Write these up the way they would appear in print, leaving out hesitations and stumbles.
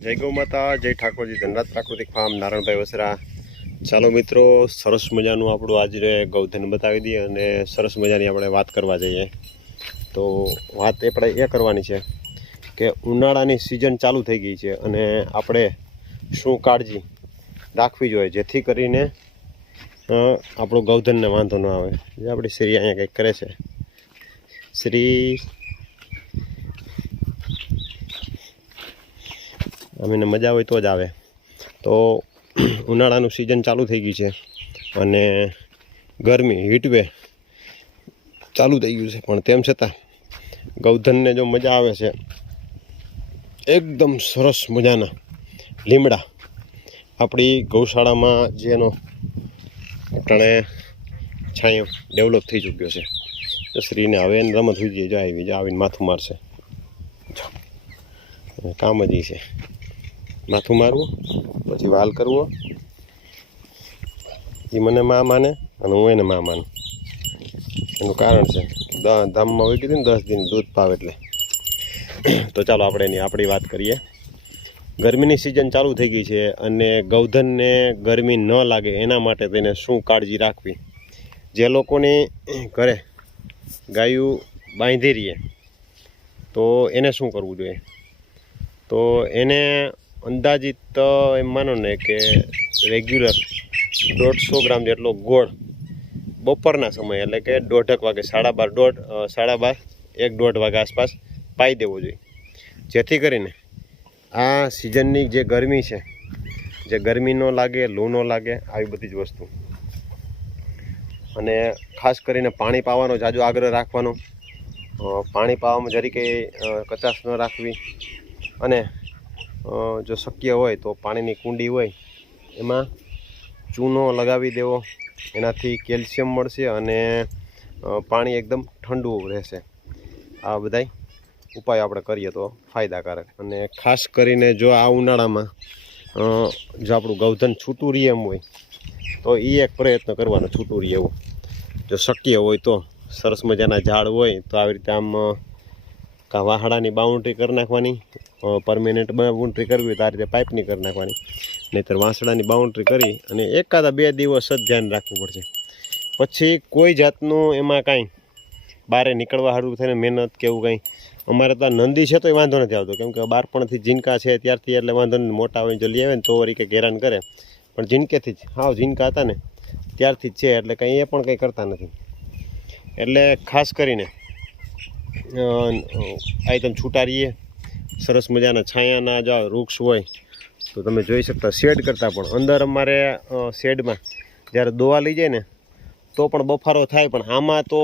જય ગૌ માતા, જય ઠાકોરજી, ધનરાજ પ્રાકૃતિક ફાર્મ, નારાયણભાઈ વસરા. ચાલો મિત્રો, સરસ મજાનું આપણું આજે ગૌધન બતાવી દઈએ અને સરસ મજાની આપણે વાત કરવા જઈએ. તો વાત આપણે એ કરવાની છે કે ઉનાળાની સિઝન ચાલુ થઈ ગઈ છે અને આપણે શું કાળજી રાખવી જોઈએ જેથી કરીને આપણું ગૌધનને વાંધો ન આવે. જે આપણી શ્રી અહીંયા કંઈક કરે છે, શ્રી અમને મજા હોય તો જ આવે. તો ઉનાળાનું સિઝન ચાલુ થઈ ગયું છે અને ગરમી હીટવે ચાલુ થઈ ગયું છે, પણ તેમ છતાં ગૌધનને જો મજા આવે છે, એકદમ સરસ મજાના લીમડા આપણી ગૌશાળામાં જેનો અટાણે છાંયો ડેવલપ થઈ ચૂક્યો છે. તો શ્રીને હવે એને રમત થઈ જાય, જો આવી જો આવીને માથું મારશે. કામ જ છે માથું મારવું, પછી વાલ કરવો. એ મને માં માને અને હું એને માં માનું. એનું કારણ છે ધામમાં હોય કીધું ને 10 દિન દૂધ પાવ એટલે. તો ચાલો આપણે આપણી વાત કરીએ. ગરમીની સિઝન ચાલુ થઈ ગઈ છે અને ગૌધનને ગરમી ન લાગે એના માટે તેને શું કાળજી રાખવી. જે લોકોની ઘરે ગાયું બાંધી રહીએ તો એને શું કરવું જોઈએ? તો એને અંદાજિત એમ માનો ને કે રેગ્યુલર 150 ગ્રામ જેટલો ગોળ બપોરના સમયે એટલે કે 1:30 વાગે, 12:30, 1-1:30 વાગે આસપાસ પાઈ દેવો જોઈએ, જેથી કરીને આ સિઝનની જે ગરમી છે, જે ગરમી ન લાગે, લૂ ન લાગે, આવી બધી જ વસ્તુ. અને ખાસ કરીને પાણી પાવાનો જાજો આગ્રહ રાખવાનો. પાણી પાવામાં જરી કંઈ કચાશ ન રાખવી. અને જો શક્ય હોય તો પાણીની કુંડી હોય એમાં ચૂનો લગાવી દેવો, એનાથી કેલ્શિયમ મળશે અને પાણી એકદમ ઠંડુ રહેશે. આ બધાય ઉપાય આપણે કરીએ તો ફાયદાકારક. અને ખાસ કરીને જો આ ઉનાળામાં જો આપણું ગૌધન છૂટું રહે એમ હોય તો એ એક પ્રયત્ન કરવાનો, છૂટું રહે એવું. જો શક્ય હોય તો સરસ મજાના ઝાડ હોય તો આવી રીતે આમ વાહડાની બાઉન્ડ્રી કરી નાખવાની. પરમેનન્ટ બાઉન્ડ્રી કરવી હોય તો આ રીતે પાઇપની કરી નાખવાની, નહીંતર વાંસડાની બાઉન્ડ્રી કરી અને 1-2 દિવસ જ ધ્યાન રાખવું પડશે. પછી કોઈ જાતનું એમાં કાંઈ બહારે નીકળવા સારું થઈને મહેનત કે એવું કંઈ. અમારે તો નંદી છે તો એ વાંધો નથી આવતો, કેમ કે બાળપણથી જીનકા છે ત્યારથી, એટલે વાંધો નહીં. મોટા હોય જલ્દી આવે ને તો વળી કંઈક હેરાન કરે, પણ જીનકેથી જ હાવ જીનકા હતા ને ત્યારથી જ છે, એટલે કંઈ એ પણ કંઈ કરતા નથી. એટલે ખાસ કરીને આઈટમ છૂટા રહીએ. સરસ મજાના છાયાના જો વૃક્ષ હોય તો તમે જોઈ શકતા, શેડ કરતાં પણ અંદર અમારે શેડમાં જ્યારે દોવા લઈ જાય ને તો પણ બફારો થાય, પણ આમાં તો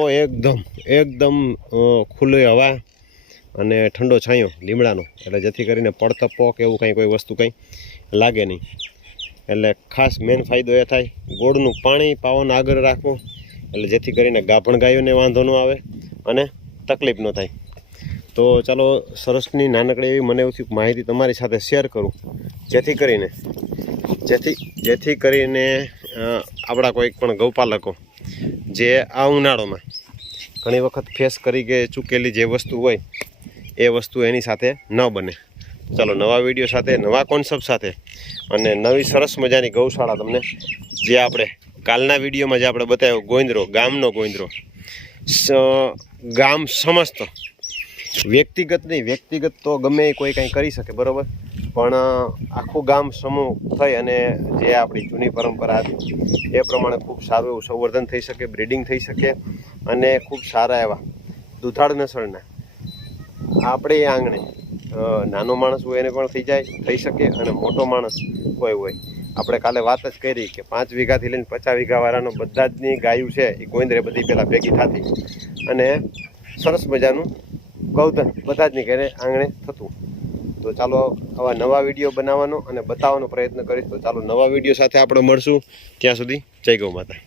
એકદમ ખુલ્લી હવા અને ઠંડો છાંયો લીમડાનો, એટલે જેથી કરીને પડતપો કે એવું કોઈ વસ્તુ કંઈ લાગે નહીં. એટલે ખાસ મેન ફાયદો એ થાય ગોળનું પાણી પાવાનો આગ્રહ રાખવો, એટલે જેથી કરીને ગાભણ ગાયોને વાંધો ન આવે અને તકલીફ ન થાય. તો ચાલો, સરસની નાનકડી એવી મને એવું માહિતી તમારી સાથે શેર કરું, જેથી કરીને આપણા કોઈક પણ ગૌપાલકો જે આ ઉનાળામાં ઘણી વખત ફેસ કરી કે ચૂકેલી જે વસ્તુ હોય એ વસ્તુ એની સાથે ન બને. ચાલો, નવા વિડીયો સાથે, નવા કોન્સેપ્ટ સાથે અને નવી સરસ મજાની ગૌશાળા તમને જે આપણે કાલના વિડીયોમાં જે આપણે બતાવ્યો ગોંદરો, ગામનો ગોંદરો, ગામ સમસ્ત, વ્યક્તિગત નહીં, વ્યક્તિગત તો ગમે કોઈ કંઈ કરી શકે બરાબર, પણ આખું ગામ સમૂહ થઈ અને જે આપણી જૂની પરંપરા હતી એ પ્રમાણે ખૂબ સારું એવું સંવર્ધન થઈ શકે, બ્રીડિંગ થઈ શકે અને ખૂબ સારા એવા દુધાળ નસળના આપણે આંગણે નાનો માણસ હોય એને પણ થઈ શકે અને મોટો માણસ કોઈ હોય. આપણે કાલે વાત જ કરી કે 5 વીઘાથી લઈને 50 વીઘા વાળાનો બધા જની ગાયું છે એ ગોંદરે બધી પહેલાં ભેગી થતી અને સરસ મજાનું ગૌધન બધા જની ઘરે આંગણે થતું. તો ચાલો, આવા નવા વિડીયો બનાવવાનો અને બતાવવાનો પ્રયત્ન કરીશ. તો ચાલો, નવા વિડીયો સાથે આપણે મળશું. ત્યાં સુધી જય ગૌ માતા.